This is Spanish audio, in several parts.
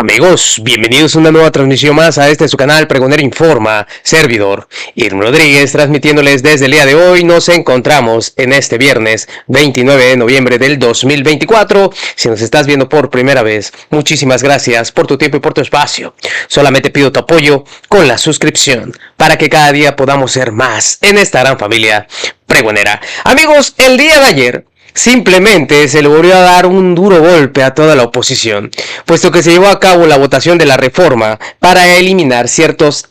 Amigos, bienvenidos a una nueva transmisión más a su canal Pregonero Informa, servidor Irma Rodríguez, transmitiéndoles desde el día de hoy. Nos encontramos en este viernes 29 de noviembre del 2024. Si nos estás viendo por primera vez, muchísimas gracias por tu tiempo y por tu espacio. Solamente pido tu apoyo con la suscripción para que cada día podamos ser más en esta gran familia pregonera. Amigos, el día de ayer simplemente se le volvió a dar un duro golpe a toda la oposición, puesto que se llevó a cabo la votación de la reforma para eliminar ciertos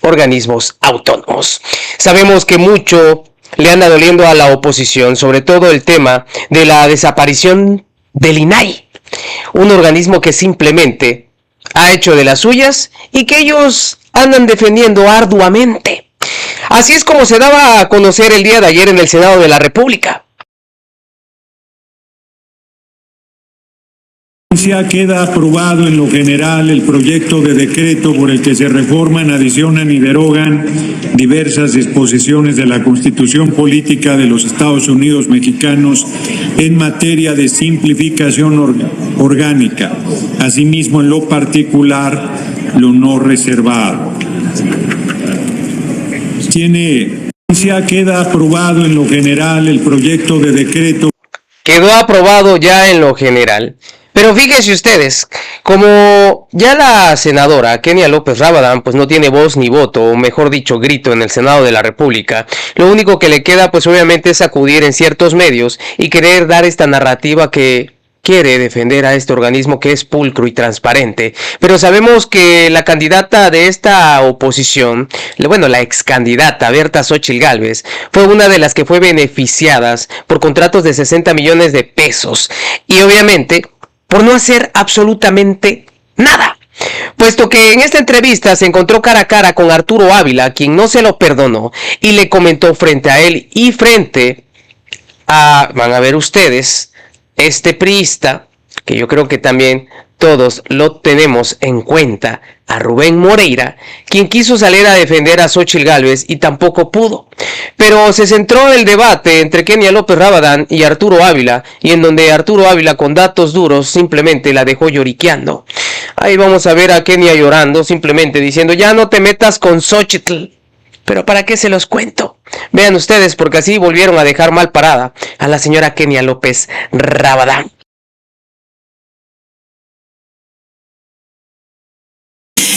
organismos autónomos. Sabemos que mucho le anda doliendo a la oposición, sobre todo el tema de la desaparición del INAI, un organismo que simplemente ha hecho de las suyas y que ellos andan defendiendo arduamente. Así es como se daba a conocer el día de ayer en el Senado de la República. Queda aprobado en lo general el proyecto de decreto por el que se reforman, adicionan y derogan diversas disposiciones de la Constitución Política de los Estados Unidos Mexicanos en materia de simplificación orgánica, asimismo en lo particular lo no reservado. Queda aprobado en lo general el proyecto de decreto. Quedó aprobado ya en lo general. Pero fíjense ustedes, como ya la senadora Kenia López Rabadán pues no tiene voz ni voto, o mejor dicho grito en el Senado de la República, lo único que le queda pues obviamente es acudir en ciertos medios y querer dar esta narrativa que quiere defender a este organismo que es pulcro y transparente. Pero sabemos que la candidata de esta oposición, bueno, la ex candidata Berta Xóchitl Gálvez, fue una de las que fue beneficiadas por contratos de 60 millones de pesos. Y obviamente por no hacer absolutamente nada, puesto que en esta entrevista se encontró cara a cara con Arturo Ávila, quien no se lo perdonó y le comentó frente a él y frente a, van a ver ustedes, este priista, que yo creo que también todos lo tenemos en cuenta, a Rubén Moreira, quien quiso salir a defender a Xóchitl Gálvez y tampoco pudo. Pero se centró el debate entre Kenia López Rabadán y Arturo Ávila, y en donde Arturo Ávila con datos duros simplemente la dejó lloriqueando. Ahí vamos a ver a Kenia llorando, simplemente diciendo, ya no te metas con Xóchitl. Pero ¿para qué se los cuento? Vean ustedes, porque así volvieron a dejar mal parada a la señora Kenia López Rabadán.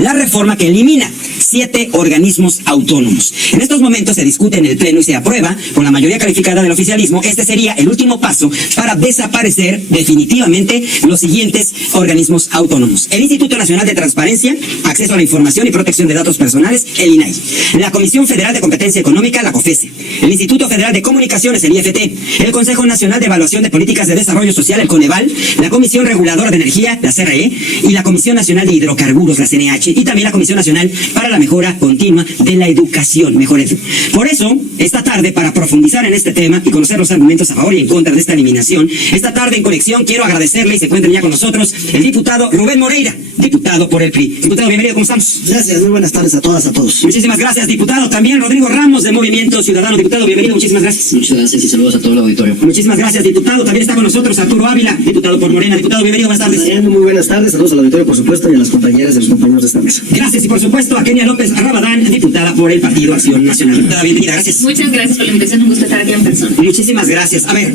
La reforma que elimina 7 organismos autónomos. En estos momentos se discute en el Pleno y se aprueba con la mayoría calificada del oficialismo. Este sería el último paso para desaparecer definitivamente los siguientes organismos autónomos: el Instituto Nacional de Transparencia, Acceso a la Información y Protección de Datos Personales, el INAI; la Comisión Federal de Competencia Económica, la COFESE; el Instituto Federal de Comunicaciones, el IFT; el Consejo Nacional de Evaluación de Políticas de Desarrollo Social, el Coneval; la Comisión Reguladora de Energía, la CRE; y la Comisión Nacional de Hidrocarburos, la CNH; y también la Comisión Nacional para la Mejora Continua de la Educación, Mejoredu. Por eso, esta tarde, para profundizar en este tema y conocer los argumentos a favor y en contra de esta eliminación, esta tarde en conexión quiero agradecerle, y se encuentra ya con nosotros, el diputado Rubén Moreira, diputado por el PRI. Diputado, bienvenido, ¿cómo estamos? Gracias, muy buenas tardes a todas, a todos. Muchísimas gracias, diputado. También Rodrigo Ramos, de Movimiento Ciudadano. Diputado, bienvenido, muchísimas gracias. Muchas gracias y saludos a todo el auditorio. Muchísimas gracias, diputado. También está con nosotros Arturo Ávila, diputado por Morena. Diputado, bienvenido, buenas tardes. Muy buenas tardes, saludos al auditorio, por supuesto, y a las compañeras y los compañeros de esta mesa. Gracias, y por supuesto a Kenia López Rabadán, diputada por el Partido Acción Nacional. Diputada, bienvenida, gracias. Muchas gracias por la invitación, un gusto estar aquí en persona. Muchísimas gracias. A ver,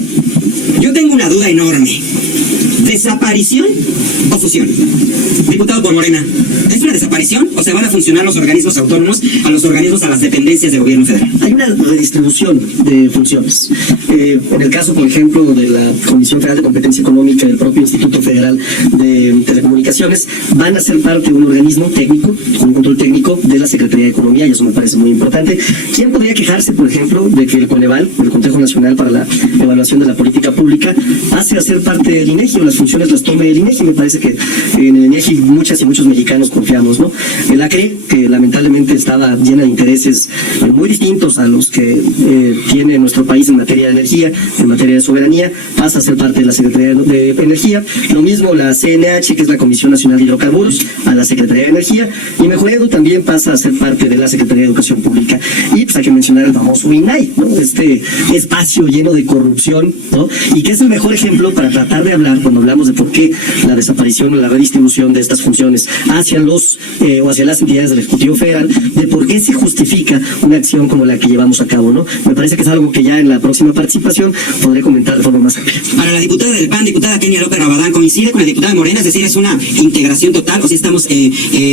yo tengo una duda enorme. ¿Desaparición o fusión? Diputado por Morena, ¿es una desaparición o se van a funcionar los organismos autónomos a los organismos, a las dependencias del gobierno federal? Hay una redistribución de funciones. En el caso, por ejemplo, de la Comisión Federal de Competencia Económica y el propio Instituto Federal de Telecomunicaciones, van a ser parte de un organismo técnico, con un control técnico de la Secretaría de Economía, y eso me parece muy importante. ¿Quién podría quejarse, por ejemplo, de que el Coneval, el Consejo Nacional para la Evaluación de la Política Pública, pase a ser parte del INEGI, o las funciones las tome el INEGI? Me parece que en el INEGI muchas y muchos mexicanos confiamos, ¿no? El ACRE, que lamentablemente estaba llena de intereses muy distintos a los que tiene nuestro país en materia de energía, en materia de soberanía, pasa a ser parte de la Secretaría de Energía. Lo mismo la CNH, que es la Comisión Nacional de Hidrocarburos, a la Secretaría de Energía, y Mejoredu también pasa a ser parte de la Secretaría de Educación Pública. Y pues hay que mencionar el famoso INAI, ¿no? Este espacio lleno de corrupción, ¿no? Y que es el mejor ejemplo para tratar de hablar, cuando cuando hablamos de por qué la desaparición o la redistribución de estas funciones hacia los o hacia las entidades del Ejecutivo Federal, de por qué se justifica una acción como la que llevamos a cabo, ¿no? Me parece que es algo que ya en la próxima participación podré comentar de forma más amplia. Ahora, la diputada del PAN, diputada Kenia López Rabadán, coincide con la diputada Morena, es decir, es una integración total, o si estamos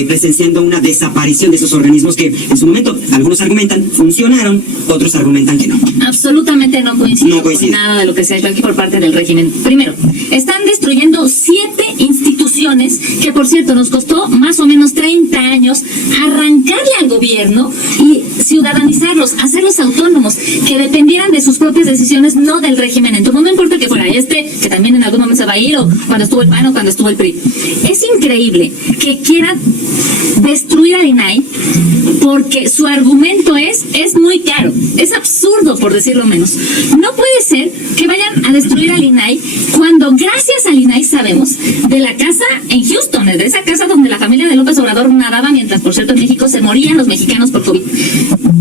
presenciando una desaparición de esos organismos que en su momento algunos argumentan funcionaron, otros argumentan que no. Absolutamente no coincido con nada de lo que se ha hecho aquí por parte del régimen. Primero, están destruyendo 7 instituciones que, por cierto, nos costó más o menos 30 años arrancarle al gobierno y ciudadanizarlos, hacerlos autónomos, que dependieran de sus propias decisiones, no del régimen en turno. No importa que fuera que también en algún momento se va a ir, o cuando estuvo el PAN o cuando estuvo el PRI. Es increíble que quieran destruir al INAI porque su argumento es muy caro. Es absurdo, por decirlo menos. No puede ser que vayan a destruir al INAI cuando gracias al INAI sabemos de la casa en Houston, de esa casa donde la familia de López Obrador nadaba, mientras por cierto en México se morían los mexicanos por COVID.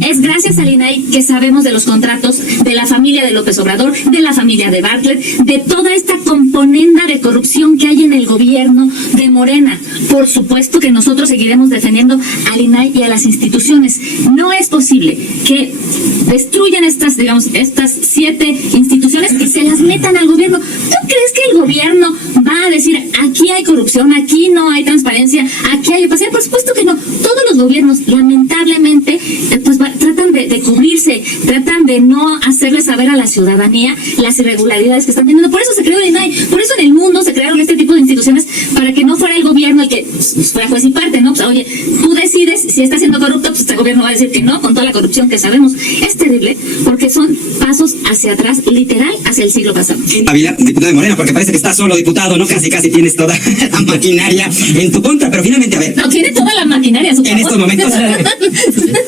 Es gracias al INAI que sabemos de los contratos de la familia de López Obrador, de la familia de Bartlett, de toda esta componenda de corrupción que hay en el gobierno de Morena. Por supuesto que nosotros seguiremos defendiendo al INAI y a las instituciones. No es posible que destruyan estas 7 instituciones y se las metan al gobierno. ¿Tú crees que el gobierno va a decir aquí hay corrupción, aquí no hay transparencia, aquí hay opacidad? Por supuesto que no. Todos los gobiernos, lamentablemente, tratan de cubrirse, tratan de no hacerle saber a la ciudadanía las irregularidades que están teniendo. Por eso se creó el INAI, por eso en el mundo se crearon este tipo de instituciones, para que no fuera el gobierno el que fuera juez y parte, ¿no? Pues, oye, tú decides si está siendo corrupto, pues este gobierno va a decir que no, con toda la corrupción que sabemos. Es terrible, porque son pasos hacia atrás, literal, hacia el siglo pasado. Ávila, diputado de Morena, porque parece que estás solo, diputado, ¿no? Casi tienes toda la maquinaria en tu contra, pero finalmente, a ver. No, tiene toda la maquinaria a su favor. En estos momentos,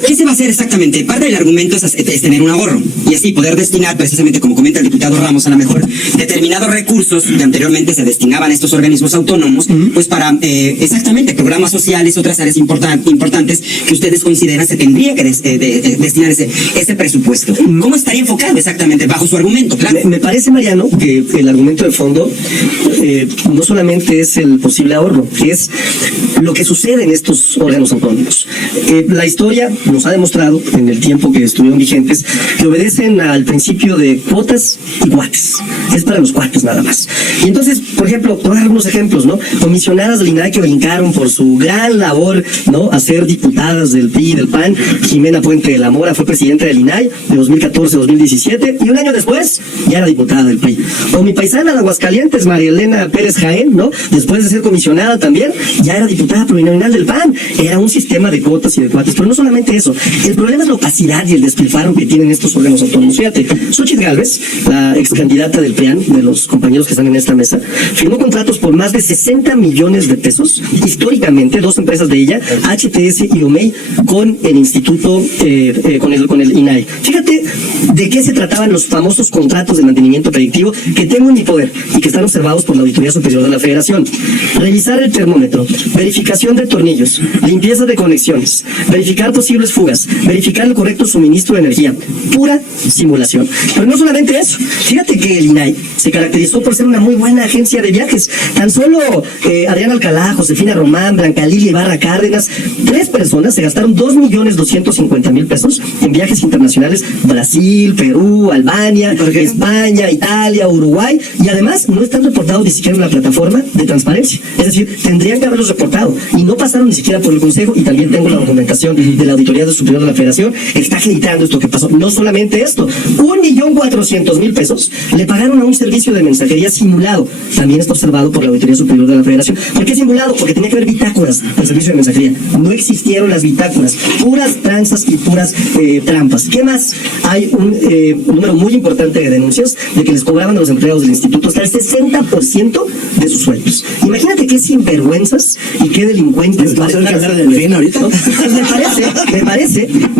¿qué se va a hacer exactamente? Parte del argumento es tener un ahorro, y así poder destinar, precisamente como comenta el diputado Ramos, a lo mejor determinados recursos que anteriormente se destinaban a estos organismos autónomos, pues para exactamente programas sociales, otras áreas importantes que ustedes consideran se tendría que destinar ese presupuesto. ¿Cómo estaría enfocado exactamente bajo su argumento? Claro. Me parece, Mariano, que el argumento de fondo no solamente es el posible ahorro, es lo que sucede en estos órganos autónomos. La historia nos ha demostrado, en el tiempo que estuvieron vigentes, que obedecen al principio de cuotas y cuates. Es para los cuates nada más. Y entonces, por ejemplo, te voy a dar algunos ejemplos, ¿no? Comisionadas del INAI que brincaron por su gran labor, ¿no?, a ser diputadas del PRI y del PAN. Jimena Puente de la Mora fue presidenta del INAI de 2014 a 2017 y un año después ya era diputada del PRI. O mi paisana de Aguascalientes, María Elena Pérez Jaén, ¿no?, después de ser comisionada también, ya era diputada plurinominal del PAN. Era un sistema de cuotas y de cuates. Pero no solamente eso. El problema es la opacidad y el despilfarro que tienen estos órganos autónomos. Fíjate, Xochitl Gálvez, la ex candidata del PRIAN, de los compañeros que están en esta mesa, firmó contratos por más de 60 millones de pesos, históricamente, 2 empresas de ella, HTS y OMEI, con el instituto, con el INAI. Fíjate de qué se trataban los famosos contratos de mantenimiento predictivo que tengo en mi poder y que están observados por la Auditoría Superior de la Federación. Revisar el termómetro, verificación de tornillos, limpieza de conexiones, verificar posibles fugas, verificar el correcto suministro de energía. Pura simulación. Pero no solamente eso. Fíjate que el INAI se caracterizó por ser una muy buena agencia de viajes. Tan solo Adrián Alcalá, Josefina Román, Blanca Lilia Ibarra Cárdenas, 3 personas se gastaron 2.250.000 pesos en viajes internacionales: Brasil, Perú, Albania, España, Italia, Uruguay, y además no están reportados ni siquiera en la plataforma de transparencia. Es decir, tendrían que haberlos reportado y no pasaron ni siquiera por el Consejo. Y también tengo la documentación de la Auditoría Superior de la Federación, está acreditando esto que pasó. No solamente esto, 1.400.000 pesos le pagaron a un servicio de mensajería simulado. También está observado por la Auditoría Superior de la Federación. ¿Por qué simulado? Porque tenía que haber bitácoras del servicio de mensajería. No existieron las bitácoras, puras tranzas y puras trampas. ¿Qué más? Hay un número muy importante de denuncias de que les cobraban a los empleados del instituto hasta el 60% de sus sueldos. Imagínate qué sinvergüenzas y qué delincuentes. ¿Vas a hablar del fin ahorita? ¿No? Me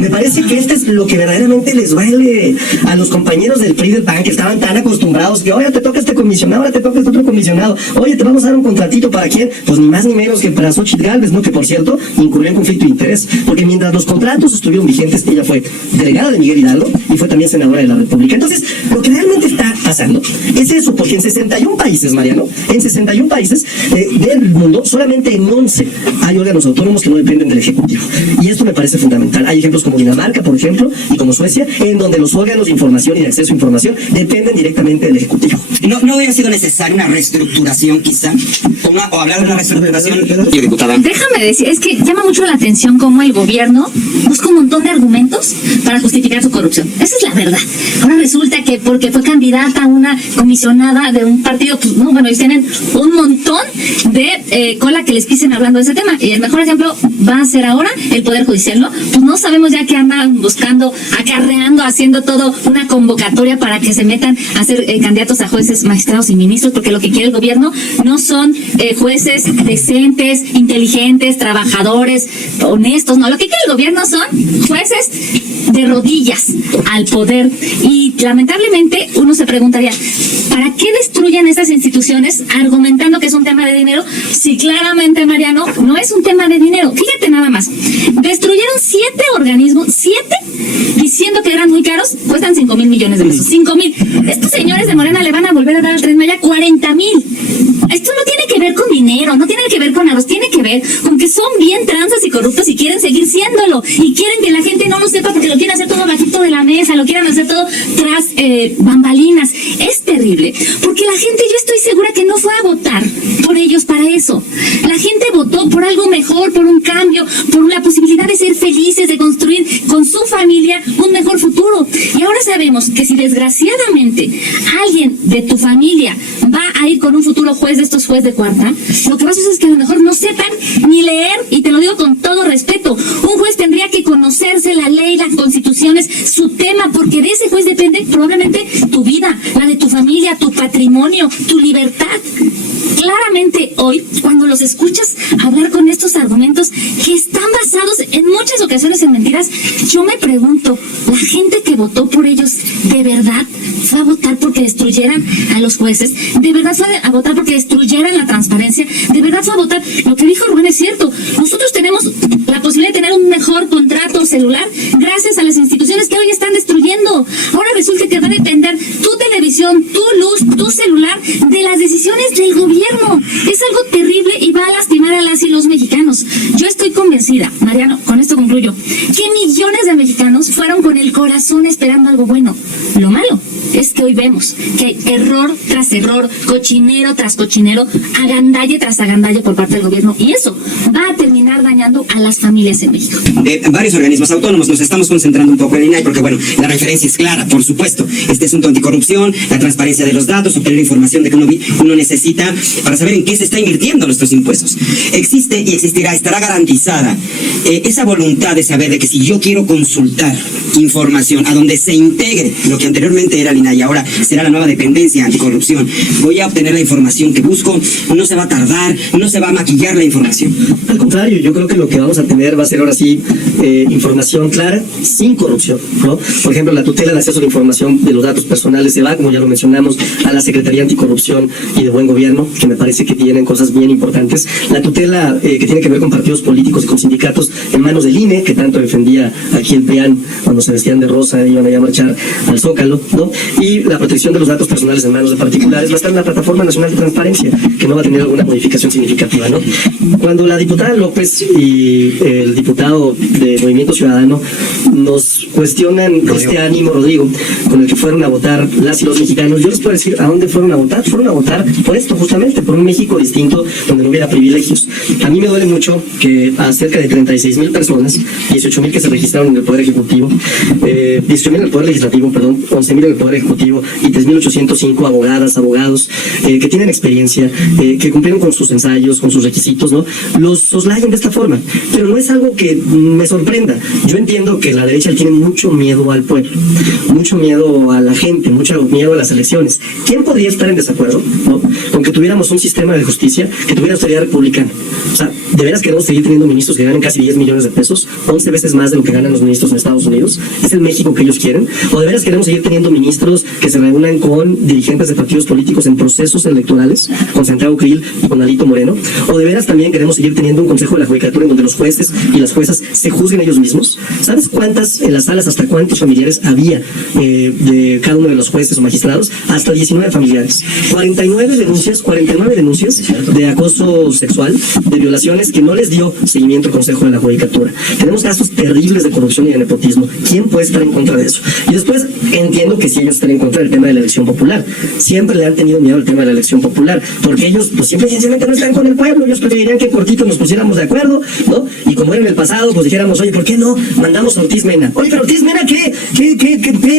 parece que este es lo que verdaderamente les duele a los compañeros del PRI y del PAN, que estaban tan acostumbrados que, oye, te toca este comisionado, ahora te toca este otro comisionado, oye, te vamos a dar un contratito, ¿para quién? Pues ni más ni menos que para Xochitl Gálvez, ¿no? Que por cierto incurrió en conflicto de interés, porque mientras los contratos estuvieron vigentes, ella fue delegada de Miguel Hidalgo y fue fue también senadora de la República. Entonces, lo que realmente está pasando es eso, porque en 61 países, Mariano, en 61 países del mundo, solamente en 11 hay órganos autónomos que no dependen del Ejecutivo. Y esto me parece fundamental. Hay ejemplos como Dinamarca, por ejemplo, y como Suecia, en donde los órganos de información y de acceso a información dependen directamente del Ejecutivo. ¿No hubiera sido necesaria una reestructuración, quizá? O hablar de una reestructuración, diputada. Déjame decir, es que llama mucho la atención cómo el gobierno busca un montón de argumentos para justificar su corrupción. Esa es la verdad. Ahora resulta que porque fue candidata a una comisionada de un partido, pues no, bueno, ellos tienen un montón de cola que les pisen hablando de ese tema. Y el mejor ejemplo va a ser ahora el Poder Judicial, ¿no? Pues no sabemos ya qué andan buscando, acarreando, haciendo todo una convocatoria para que se metan a ser candidatos a jueces, magistrados y ministros, porque lo que quiere el gobierno no son jueces decentes, inteligentes, trabajadores, honestos, no. Lo que quiere el gobierno son jueces de rodillas al poder. Y lamentablemente uno se preguntaría, ¿para qué destruyen esas instituciones argumentando que es un tema de dinero? Si claramente, Mariano, no es un tema de dinero. Fíjate nada más. Destruyeron 7 organismos, 7, diciendo que eran muy caros, cuestan 5,000 millones de pesos. 5,000. Estos señores de Morena le van a volver a dar al Tren Maya 40,000. Esto no tiene que ver con dinero, no tiene que ver con arroz, tiene que ver con que son bien tranzas y corruptos y quieren seguir siéndolo. Y quieren que la gente no lo sepa porque lo quieren hacer todo bajito de la mesa, lo quieren hacer todo tras bambalinas. Es terrible, porque la gente, yo estoy segura que no fue a votar por ellos para eso. La gente votó por algo mejor, por un cambio, por la posibilidad de ser felices, de construir con su familia un mejor futuro. Y ahora sabemos que si desgraciadamente alguien de tu familia va a ir con un futuro juez de estos jueces de cuarta, lo que va a suceder es que a lo mejor no sepan ni leer, y te lo digo con todo respeto. Un juez tendría que conocerse la ley, las constituciones, su tema, porque de ese juez depende probablemente tu vida, la de tu familia, tu patrimonio, tu libertad. Claramente hoy, cuando los escuchas hablar con estos argumentos que están basados en muchas ocasiones en mentiras, yo me pregunto, ¿la gente que votó por ellos de verdad fue a votar porque destruyeran a los jueces? ¿De verdad fue a votar porque destruyeran la transparencia? ¿De verdad fue a votar? Lo que dijo Rubén es cierto. Nosotros tenemos la posibilidad de tener un mejor contrato celular gracias a las instituciones que hoy están destruyendo. Ahora resulta que va a depender tu televisión, tu luz, tu celular de las decisiones del gobierno. Es algo terrible y va a lastimar a las y los mexicanos. Yo estoy convencida, Mariano, con esto concluyo, que millones de mexicanos fueron con el corazón esperando algo bueno. Lo malo es que hoy vemos que hay error tras error, cochinero tras cochinero, agandalle tras agandalle por parte del gobierno, y eso va a terminar dañando a las familias en México. De varios organismos autónomos nos estamos concentrando un poco en el INAI porque, bueno, la referencia es clara, por supuesto. Este asunto anticorrupción, la transparencia de los datos, obtener información de que uno necesita para saber en qué se está invirtiendo nuestros impuestos. Existe y existirá, estará garantizada esa voluntad de saber de que si yo quiero consultar información a donde se integre lo que anteriormente era el INAI y ahora será la nueva dependencia anticorrupción, voy a obtener la información que busco, no se va a tardar, no se va a maquillar la información. Al contrario, yo creo que lo que vamos a tener va a ser ahora sí información clara, sin corrupción, ¿no? Por ejemplo, la tutela de acceso a la información de los datos personales se va, como ya lo mencionamos, a la Secretaría Anticorrupción y de Buen Gobierno, que me parece que tienen cosas bien importantes. La tutela que tiene que ver con partidos políticos y con sindicatos en manos del INE, que tanto defendía aquí el PRIAN cuando se vestían de rosa y iban a marchar al Zócalo, ¿no? Y la protección de los datos personales en manos de particulares va a estar en la Plataforma Nacional de Transparencia, que no va a tener alguna modificación significativa, ¿no? Cuando la diputada López y el diputado de Movimiento Ciudadano nos cuestionan este ánimo, Rodrigo, con el que fueron a votar las y los mexicanos, yo les puedo decir a dónde fueron a votar. Fueron a votar por esto, justamente, por un México distinto, donde no hubiera privilegios. A mí me duele mucho que a cerca de 36,000 personas, 18,000 que se registraron en el Poder Ejecutivo, 18,000 en el Poder Legislativo, perdón, 11,000 en el Poder Ejecutivo y 3,805 abogados que tienen experiencia, que cumplieron con sus ensayos, con sus requisitos, ¿no? Los soslayen de esta forma. Pero no es algo que me sorprenda. Yo entiendo que la derecha tiene mucho miedo al pueblo, mucho miedo a la gente, mucho miedo a las elecciones. ¿Quién podría estar en desacuerdo, ¿no?, con que tuviéramos un sistema de justicia que tuviera austeridad republicana? O sea, ¿de veras queremos seguir teniendo ministros que ganan casi 10 millones de pesos, 11 veces más de lo que ganan los ministros en Estados Unidos? ¿Es el México que ellos quieren? ¿O de veras queremos seguir teniendo ministros que se reúnan con dirigentes de partidos políticos en procesos electorales, con Santiago Krill y con Alito Moreno? ¿O de veras también queremos seguir teniendo un Consejo de la Judicatura en donde los jueces y las jueces juezas se juzguen ellos mismos? ¿Sabes cuántas en las salas, hasta cuántos familiares había de cada uno de los jueces o magistrados? Hasta 19 familiares. 49 denuncias de acoso sexual, de violaciones que no les dio seguimiento el Consejo de la Judicatura. Tenemos casos terribles de corrupción y de nepotismo. ¿Quién puede estar en contra de eso? Y después entiendo que si ellos están en contra del tema de la elección popular, siempre le han tenido miedo al tema de la elección popular, porque ellos pues siempre sencillamente no están con el pueblo. Ellos preferirían que cortito nos pusiéramos de acuerdo, ¿no? Y como era en el pasado, pues dijéramos, oye, ¿por qué no mandamos a Ortiz Mena? Oye, pero Ortiz Mena, ¿qué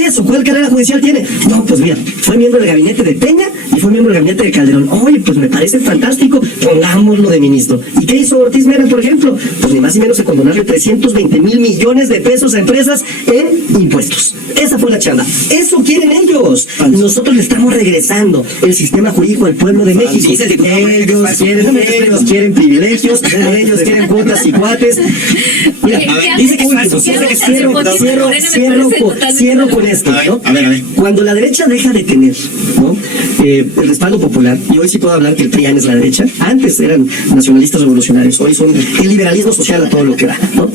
es? ¿O cuál carrera judicial tiene? No, pues mira, fue miembro del gabinete de Peña y fue miembro del gabinete de Calderón. Oye, pues me parece fantástico, pongámoslo de ministro. ¿Y qué hizo Ortiz Mena, por ejemplo? Pues ni más ni menos que condonarle 320 mil millones de pesos a empresas en impuestos. Esa fue la chamba. Eso quieren ellos. Nosotros le estamos regresando el sistema jurídico al pueblo de México. Ellos quieren privilegios, ellos quieren cuotas y cuates. Mira, dice que cierro con esto, ¿no? A ver. Cuando la derecha deja de tener, ¿no?, el respaldo popular, y hoy sí puedo hablar que el PRIAN es la derecha, antes eran nacionalistas revolucionarios, hoy son el liberalismo social a todo lo que da, ¿no?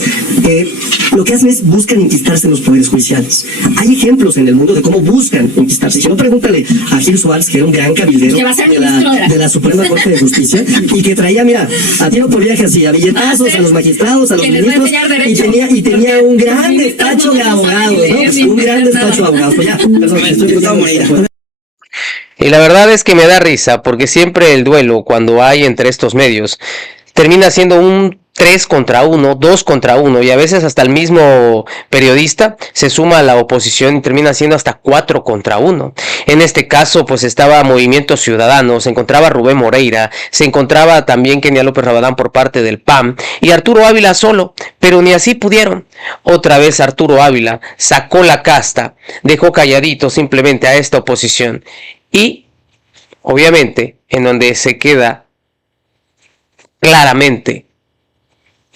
Lo que hacen es buscan enquistarse en los poderes judiciales. Hay ejemplos en el mundo de cómo buscan enquistarse. Si no, pregúntale a Gil Suárez, que era un gran cabildero de la Suprema Corte de Justicia, y que traía, mira, a tiro por viaje así, a billetazos, a los magistrados, a los ministros, y tenía un gran despacho de abogados, ¿no? Un gran despacho de abogados. Pues ya, perdón, estoy Moreira. Y la verdad es que me da risa, porque siempre el duelo, cuando hay entre estos medios, termina siendo un 3 contra 1, 2 contra 1, y a veces hasta el mismo periodista se suma a la oposición y termina siendo hasta 4 contra 1. En este caso, pues estaba Movimiento Ciudadano, se encontraba Rubén Moreira, se encontraba también Kenia López Rabadán por parte del PAN, y Arturo Ávila solo, pero ni así pudieron. Otra vez Arturo Ávila sacó la casta, dejó calladito simplemente a esta oposición, y obviamente en donde se queda claramente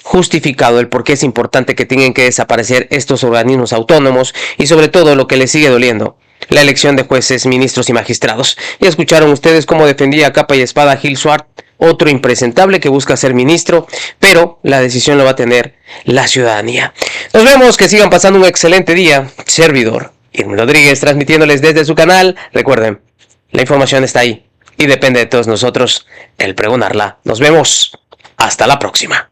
justificado el por qué es importante que tengan que desaparecer estos organismos autónomos, y sobre todo lo que les sigue doliendo, la elección de jueces, ministros y magistrados. Ya escucharon ustedes cómo defendía a capa y espada a Gil Suárez, otro impresentable que busca ser ministro, pero la decisión lo va a tener la ciudadanía. Nos vemos, que sigan pasando un excelente día. Servidor Irma Rodríguez, transmitiéndoles desde su canal. Recuerden, la información está ahí y depende de todos nosotros el pregonarla. Nos vemos. Hasta la próxima.